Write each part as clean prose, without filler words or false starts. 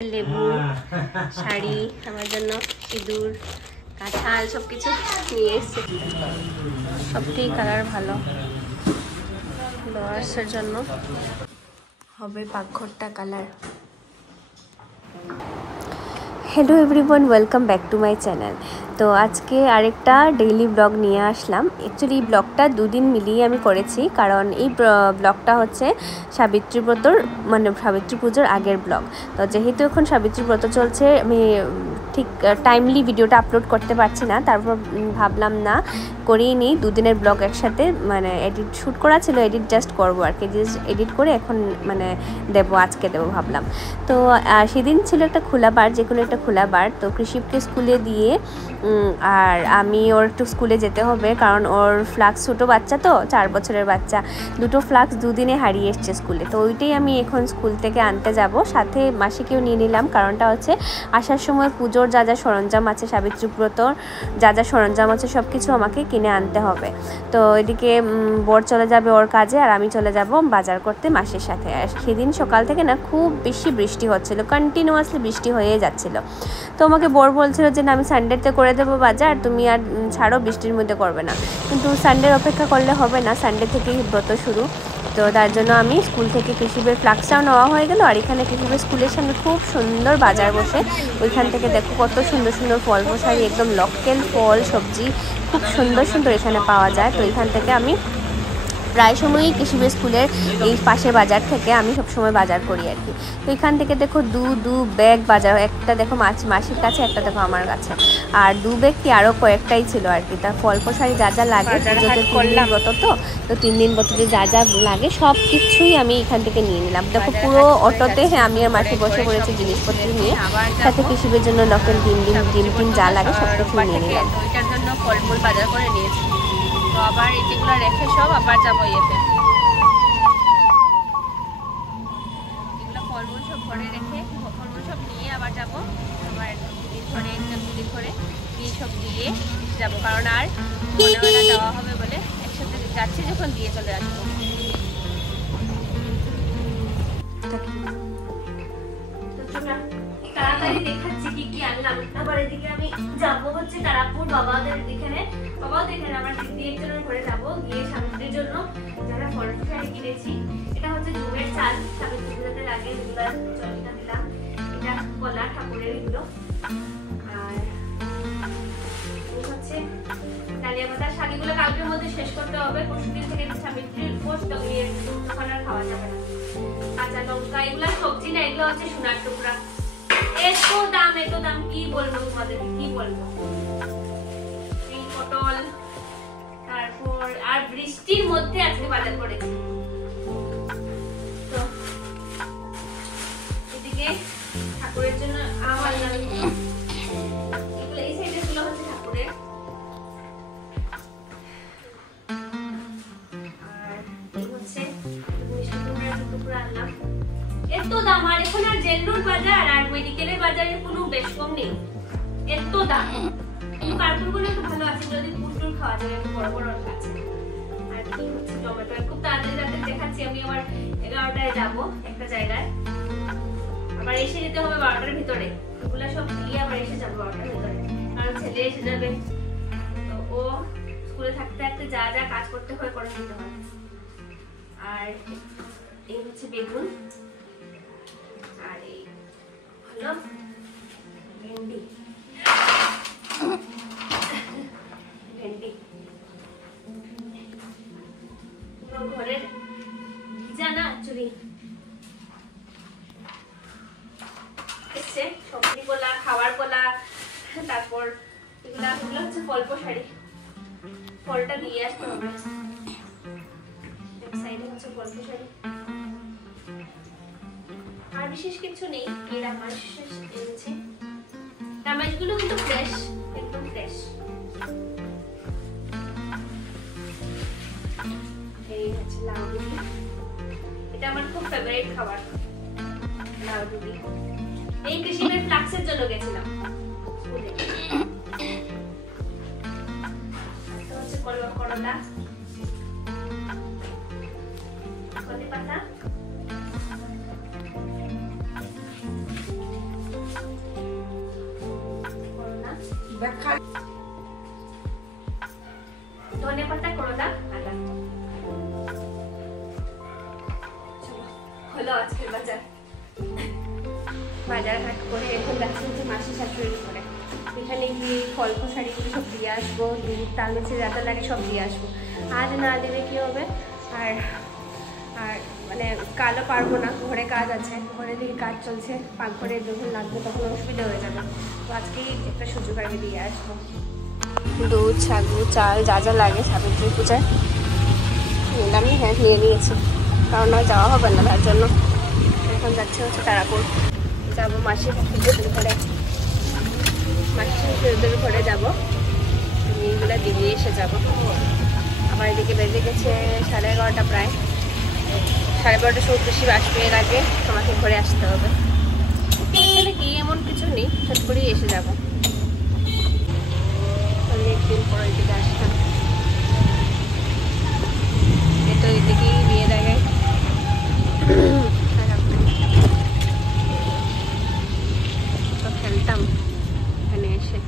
লেবু শাড়ি আমার জন্য সিঁদুর কাঁঠাল সবকিছু নিয়ে এসেছে। সবটি কালার ভালো, ডোয়ার্সের জন্য হবে পাকঘরটা colour. Hello everyone, welcome back to my channel. তো আজকে আরেকটা ডেইলি ব্লগ নিয়ে আসলাম। অ্যাকচুয়ালি এই ব্লগটা দুদিন মিলিয়ে আমি করেছি, কারণ এই ব্লগটা হচ্ছে সাবিত্রী ব্রতর সাবিত্রী পুজোর আগের ব্লগ। তো যেহেতু এখন সাবিত্রী ব্রত চলছে, আমি ঠিক টাইমলি ভিডিওটা আপলোড করতে পারছি না, তারপর ভাবলাম না করেই নিই, দুদিনের ব্লগ একসাথে এডিট শ্যুট করা ছিল, এডিট জাস্ট করবো আর কি, জাস্ট এডিট করে এখন দেবো, আজকে দেবো ভাবলাম। তো সেদিন ছিল একটা খোলা বার, যে কোনো একটা খোলা বার। তো কৃষিপকে স্কুলে দিয়ে আর আমি ওর একটু স্কুলে যেতে হবে, কারণ ওর ফ্লাক্স ছোটো বাচ্চা, তো 4 বছরের বাচ্চা, দুটো ফ্লাক্স দুদিনে হারিয়ে এসছে স্কুলে। তো ওইটাই আমি এখন স্কুল থেকে আনতে যাব, সাথে মাসিকেও নিয়ে নিলাম। কারণটা হচ্ছে আসার সময় পুজোর যা যা সরঞ্জাম আছে, সাবিত্রী ব্রতর যা যা সরঞ্জাম আছে সব কিছু আমাকে কিনে আনতে হবে। তো এদিকে বর চলে যাবে ওর কাজে, আর আমি চলে যাব বাজার করতে মাসির সাথে। আর সেদিন সকাল থেকে না খুব বেশি বৃষ্টি হচ্ছিল, কন্টিনিউয়াসলি বৃষ্টি হয়ে যাচ্ছিল। তো আমাকে বর বলছিল যে না, আমি সানডেতে করে দেবো বাজার, তুমি আর ছাড়ো, বৃষ্টির মধ্যে করবে না। কিন্তু সানডের অপেক্ষা করলে হবে না, সানডে থেকেই ব্রত শুরু। তো তার জন্য আমি স্কুল থেকে কৃষিবের ফ্লাক্সটাও নেওয়া হয়ে গেল। আর এখানে কৃষিবের স্কুলের সামনে খুব সুন্দর বাজার বসে, ওইখান থেকে দেখো কত সুন্দর সুন্দর ফল মশারি, একদম লোকাল ফল সবজি খুব সুন্দর সুন্দর এখানে পাওয়া যায়। তো এখান থেকে আমি প্রায় সময়ই কৃষিবের স্কুলের এই পাশে বাজার থেকে আমি সবসময় বাজার করি আর কি। তো এখান থেকে দেখো দু ব্যাগ বাজার, একটা দেখো মাসির কাছে, একটা দেখো আমার কাছে, আর 2 ব্যাগ কি আরও কয়েকটাই ছিল আর কি। তার ফল প্রসারি যা যা লাগে, পুজোতে 3 দিন ব্রত, তো 3 দিন ব্রততে যা যা লাগে সব কিছুই আমি এখান থেকে নিয়ে নিলাম। দেখো পুরো অটোতে আমি আর মাসি বসে পড়েছি জিনিসপত্র নিয়ে, সাথে কৃষিবের জন্য লোকাল ডিম যা লাগে সব কিছু নিয়ে নিলাম। ওইটার জন্য ফলমূল বাজার করে নিয়েছি। তো আবার এগুলো রেখে সব আবার যাবো ইয়েতে, এগুলো ফলমূল সব ঘরে রেখে ফলমূল সব নিয়ে আবার যাবো, আবার দুদিন করে দিয়ে সব দিয়ে যাবো, কারণ আর মনে হয় না যাওয়া হবে বলে একসাথে যাচ্ছি, যখন দিয়ে চলে আসবো। তাড়াতাড়ি দেখাচ্ছি কি কি আনলাম। আবার এদিকে আমি যাবো হচ্ছে তারাপুর বাবাদের এখানে আমার দিদি একজনের ঘরে যাবো, গিয়ে সাবিত্রীর জন্য যারা ফল শাড়ি কিনেছি। এটা হচ্ছে ঝুমের চাল, সাবিত্রী পুজোতে লাগে, এগুলো চলটা দিলাম। এটা কলা ঠাকুরের এগুলো, আর হচ্ছে ডালিয়া পাতার শাক। এগুলো কালকের মধ্যে শেষ করতে হবে, পরশুদিন থেকে সাবিত্রীর পোস্ট তখন আর খাওয়া যাবে না। কাঁচা লঙ্কা, এগুলা সবজি না, এগুলো হচ্ছে সোনার টুকরা। এত দাম কি বলবো তোমাদের, কি বলবো। এই পটল, তারপর আর বৃষ্টির মধ্যে আজকে বাজার করেছি। তো এদিকে ঠাকুরের জন্য আম আনলাম, এগুলো এই সাইডে গুলো হচ্ছে ঠাকুরের। আর এই হচ্ছে মিষ্টি কুমড়ার টুকরা আনলাম। এত দাম, আর এখন আর জেনুর বাজার আর মেডিকেলের বাজারে কোনো বেশ কম নেই, এত দাম। কার্টুনগুলো একটু ভালো আছে, যদি পুটুর খাওয়া যায়, একটু বড় বড় আছে। আর কি হচ্ছে টমেটো, খুব তাড়াতাড়ি দেখাচ্ছি। আমি আবার 11টায় যাবো একটা জায়গায়, আবার এসে যেতে হবে 12টার ভিতরে। এগুলো সব দিয়ে আবার এসে যাবো 12টার ভিতরে, কারণ ছেলে এসে যাবে। তো ও স্কুলে থাকতে থাকতে যা যা কাজ করতে হয় করে নিতে হয়। আর এই হচ্ছে বেগুন, আর এই হলো ভেন্ডি। ঘরের ভিজা না চুরি সবজি কলা, খাওয়ার কলা, তারপর এগুলো হচ্ছে ফল প্রসারি, ফলটা দিয়ে আসতে হবে। সাইডে হচ্ছে ফল প্রসারি, আর বিশেষ কিছু নেই। এই রামাস এনেছে, রামাসগুলো কিন্তু ফ্রেশ, একদম ফ্রেশ। এই হচ্ছে লাউ ডুবি, এটা আমার খুব ফেভারিট খাবার, লাউ ডুবি। এই কৃষিবের ফ্লাক্সের জন্য গেছিলাম স্কুলে। হচ্ছে করলা, কলা পাতা, ধনে পাতা করলা আদা হলো আজকের বাজার হাট করে এখন যাচ্ছি হচ্ছে মাসি শাশুড়ির ঘরে। এখানে গিয়ে ফল শাড়িগুলো সব দিয়ে আসবো, দুধ তাল মিছে যাতে লাগে সব দিয়ে আসবো। আজ না দেবে কী হবে, আর আর মানে কালও পারবো না, ঘরে কাজ আছে, ঘরে দিকে কাজ চলছে, পাকঘরে যখন লাগবে তখন অসুবিধা হয়ে যাবে। তো আজকেই একটা সুযোগ আগে দিয়ে আসবো। দুধ ছাগু চাল যা যা লাগে সাবিত্রী পূজায় নিলামই, হ্যাঁ নিয়ে নিয়েছি, কারণ আর যাওয়া হবে না তার জন্য। এখন যাচ্ছে হচ্ছে তারাপুর, যাবো মাসির ঘরে, মাসির ঘরে যাবো, এইগুলো দিয়ে এসে যাবো। আমার এদিকে বেজে গেছে 11:30 প্রায়, 12:30 সময় বেশি আসবে, এর আগে আমাকে ঘরে আসতে হবে। এখানে গিয়ে এমন কিছু নেই, ছট করেই এসে যাবো। অনেকদিন পর এদিকে আসলাম, তো এদিকেই বিয়ে দেখায় তো খেলতাম এখানে এসে।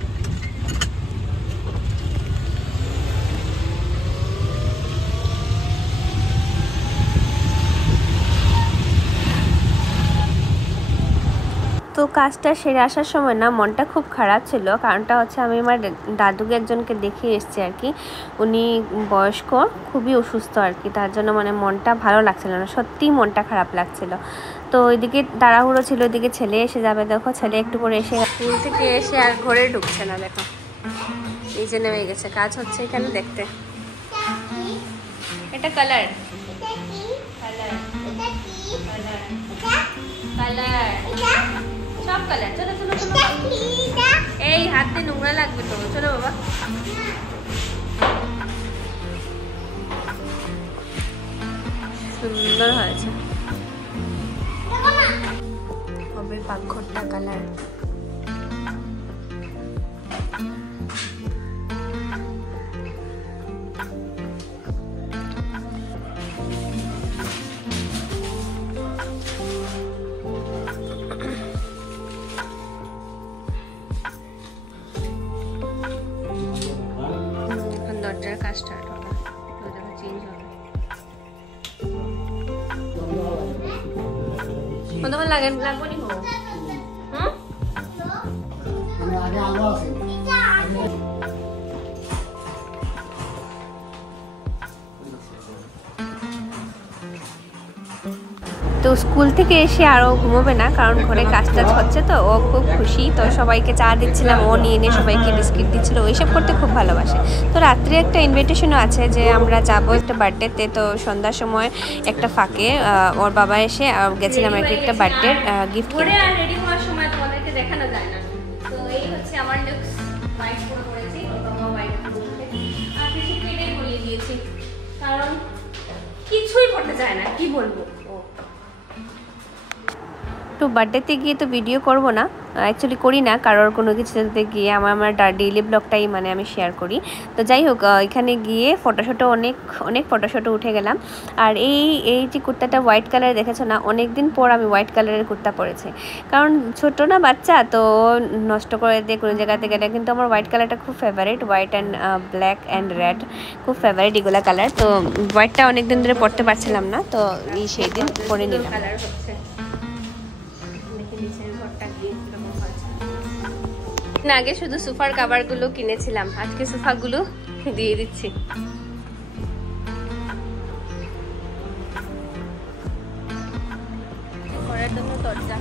তো কাজটা সেরে আসার সময় না মনটা খুব খারাপ ছিল, কারণটা হচ্ছে আমি আমার দাদুকে একজনকে দেখিয়ে এসেছি আর কি। উনি বয়স্ক, খুবই অসুস্থ আর কি, তার জন্য মানে মনটা ভালো লাগছিল না, সত্যিই মনটা খারাপ লাগছিল। তো ওইদিকে তাড়াহুড়ো ছিল, ওইদিকে ছেলে এসে যাবে, দেখো ছেলে একটু করে এসে স্কুল থেকে এসে আর ঘরে ঢুকছে না, দেখো নিচে নেমে গেছে, কাজ হচ্ছে এখানে দেখতে। এটা কালার কালার কালার সব কালার। চলো চলো চলো, এই হাতে নোংরা লাগবে তো, চলো বাবা। সুন্দর হয়েছে, হবে পাকঘরটা কালার। দরজার কাজ স্টার্ট হবে, দরজাটা চেঞ্জ হবে। কতক্ষণ লাগবে নি হো? তো স্কুল থেকে এসে আরও ঘুমোবে না, কারণ ঘরে কাজ টাজ হচ্ছে, তো ও খুব খুশি। তো সবাইকে চা দিচ্ছিলাম, ও নিয়ে নিয়ে সবাইকে বিস্কিট দিচ্ছিল, ওইসব করতে খুব ভালোবাসে। তো রাত্রে একটা ইনভিটেশনও আছে যে আমরা যাবো একটা বার্থডেতে। তো সন্ধ্যার সময় একটা ফাঁকে ওর বাবা এসে গেছিলাম আর কি একটা বার্থডে গিফট কিনতে। আর রেডি হওয়ার সময় তোমাদেরকে দেখানো যায় না। তো এই হচ্ছে আমার লুকস, হোয়াইট পুরো করেছি, ওর বাবা হোয়াইট পরতে, আর কিছু কেটে বলিয়ে দিয়েছি, কারণ কিছুই পড়তে চায় না, কি বলবো। তো বার্থডেতে গিয়ে তো ভিডিও করব না, অ্যাকচুয়ালি করি না কারোর কোনো কিছুতে গিয়ে, আমার ডেইলি ব্লগটাই মানে আমি শেয়ার করি। তো যাই হোক, এখানে গিয়ে ফটোশ্যুটও অনেক ফটোশ্যুটও উঠে গেলাম। আর এই যে কুর্তাটা হোয়াইট কালার দেখেছো না, অনেক দিন পর আমি হোয়াইট কালারের কুর্তা পরেছি, কারণ ছোটো না বাচ্চা, তো নষ্ট করে দিয়ে কোনো জায়গাতে গেলে। কিন্তু আমার হোয়াইট কালারটা খুব favourite, white and black and red খুব ফেভারিট এগুলো কালার। তো হোয়াইটটা অনেক দিন ধরে পরতে পারছিলাম না, তো সেই দিন পরে নিলাম। কালার হচ্ছে আগে শুধু সোফার কাভারগুলো কিনেছিলাম, আজকে সোফাগুলো দিয়ে দিচ্ছি। ঘরের জন্য দরজা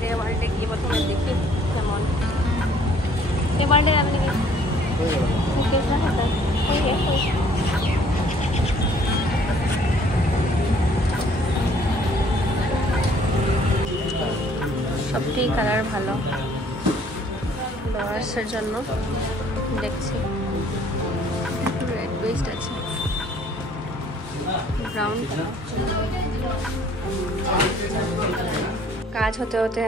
দেওয়ালটা গিয়ে প্রথমে দেখি কেমন। দেওয়ালটা আপনি সবটি কালার ভালো, ডোয়ার্সের জন্য দেখছি রেড বেস্ট আছে, ব্রাউন। কাজ হতে হতে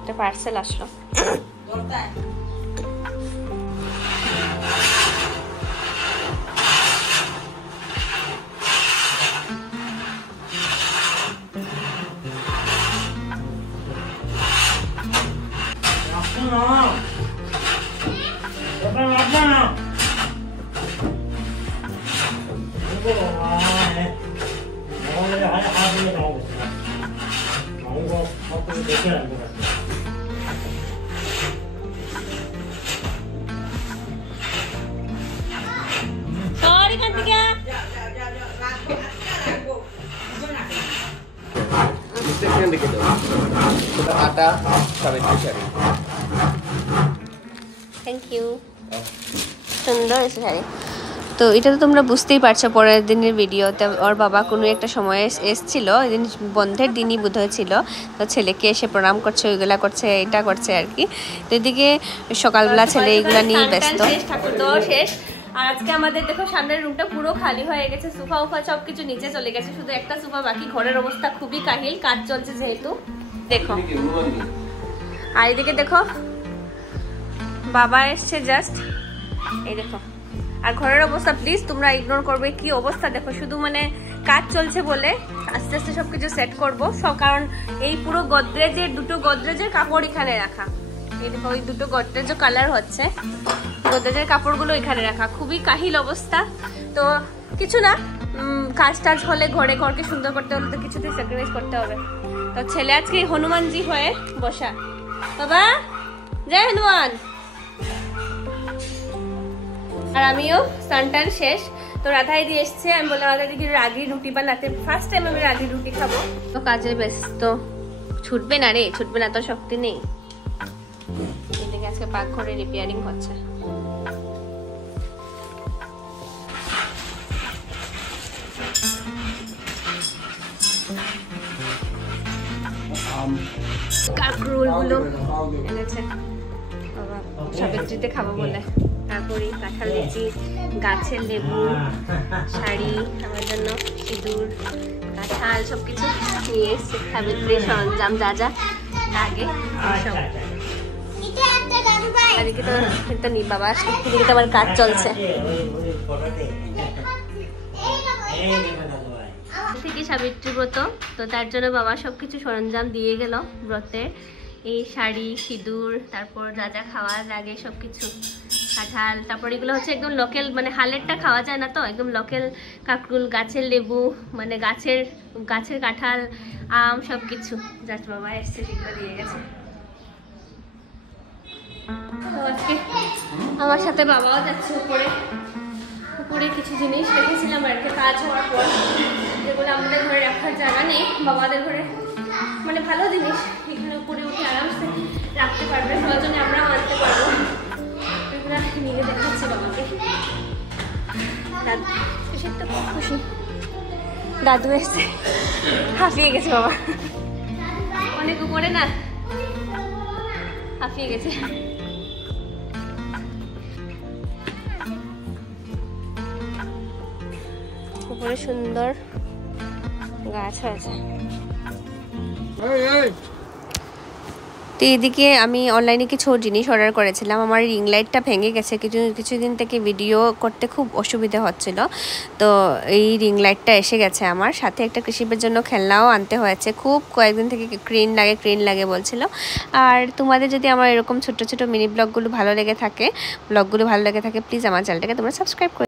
একটা পার্সেল আসলো। থ্যাংক ইউ, সুন্দর এসে শাড়ি। তো এটা তো তোমরা বুঝতেই পারছো, পরের দিনের ভিডিওতে ওর বাবা কোনো একটা সময় এসছিল, ওই দিন বন্ধের দিনই বোধ হয়েছিল। তো ছেলেকে এসে প্রণাম করছে, ওইগুলা করছে, এটা করছে আর কি। তো এদিকে সকালবেলা ছেলে এইগুলা নিয়ে ব্যস্ত। ঠাকুর দেওয়া শেষ। আর আজকে আমাদের দেখো সামনের রুমটা পুরো খালি হয়ে গেছে, সোফা উফা সবকিছু নিচে চলে গেছে, শুধু একটা সোফা বাকি। ঘরের অবস্থা খুবই কাহিল, কাজ চলছে যেহেতু। দেখো, আর এদিকে দেখো বাবা এসছে জাস্ট, এই দেখো। আর ঘরের অবস্থা প্লিজ তোমরা ইগনোর করবে, কি অবস্থা দেখো, শুধু মানে কাজ চলছে বলে আস্তে আস্তে সবকিছু সেট করবো সব। কারণ এই পুরো গোদরেজের দুটো গোদরেজের কাপড় এখানে রাখা, এই দেখো ওই দুটো গোদরেজের কালার হচ্ছে, গোদরেজের কাপড়গুলো এখানে রাখা, খুবই কাহিল অবস্থা। তো কিছু না, কাজ টাজ হলে ঘরকে সুন্দর করতে হলে তো কিছুতেই স্যাক্রিফাইস করতে হবে। তো ছেলে আজকে হনুমানজি হয়ে বসা, বাবা জয় হনুমান। আর আমিও স্নান শেষ। তো রাধা দিদি এসছে, আমি বললাম রাধা দিদি রাগি রুটি বানাতে, ফার্স্ট টাইম আমি রাগি রুটি খাবো। তো কাজে ব্যস্ত, ছুটবে না রে, ছুটবে না, তো শক্তি নেই। এদিকে আজকে পাকঘরে রিপেয়ারিং হচ্ছে। কাকরোল গুলো এনেছে বাবা, সাবিত্রীতে খাবো বলে। তারপরে কাঁঠাল লিচি, গাছের লেবু, শাড়ি আমার জন্য, সিঁদুর, কাঁঠাল সবকিছু নিয়ে এসছে। সাবিত্রীর সরঞ্জাম যা যা লাগে সব। এদিকে তো নি বাবা, এদিকে তো আমার কাজ চলছে। থেকে সাবিত্রী ব্রত, তো তার জন্য বাবা সবকিছু সরঞ্জাম দিয়ে গেল ব্রতের। এই শাড়ি, সিঁদুর, তারপর যা যা খাওয়ার লাগে সবকিছু, কাঁঠাল, তারপর এগুলো হচ্ছে একদম লোকাল, মানে হালেরটা খাওয়া যায় না, তো একদম লোকাল কাকরুল, গাছের লেবু, মানে গাছের কাঁঠাল, আম সবকিছু জাস্ট বাবা এসছে সেগুলো দিয়ে গেছে। তো আজকে আমার সাথে বাবাও যাচ্ছে উপরে। উপরে কিছু জিনিস রেখেছিলাম আর কি, কাজ হওয়ার পর, যেগুলো আমাদের ঘরে রাখার জায়গা নেই, বাবাদের ঘরে মানে ভালো জিনিস এখানে উপরে উঠে আরামসে রাখতে পারবে, প্রয়োজনে আমরাও আনতে পারবো। এগুলো নিয়ে দেখাচ্ছি বাবাকে। তো খুব খুশি, দাদু এসে হাঁপিয়ে গেছে বাবা, অনেক উপরে না, হাঁপিয়ে গেছে। উপরে সুন্দর গাছ হয়েছে। তো এদিকে আমি অনলাইনে কিছু জিনিস অর্ডার করেছিলাম। আমার রিং লাইটটা ভেঙে গেছে, কিছুদিন থেকে ভিডিও করতে খুব অসুবিধা হচ্ছিল। তো এই রিং লাইটটা এসে গেছে আমার সাথে। একটা কৃষিপের জন্য খেলনাও আনতে হয়েছে, খুব কয়েকদিন থেকে ক্রেন লাগে বলছিল। আর তোমাদের যদি আমার এরকম ছোট ছোট মিনি ব্লগগুলো ভালো লেগে থাকে প্লিজ আমার চ্যানেলটাকে তোমরা সাবস্ক্রাইব করে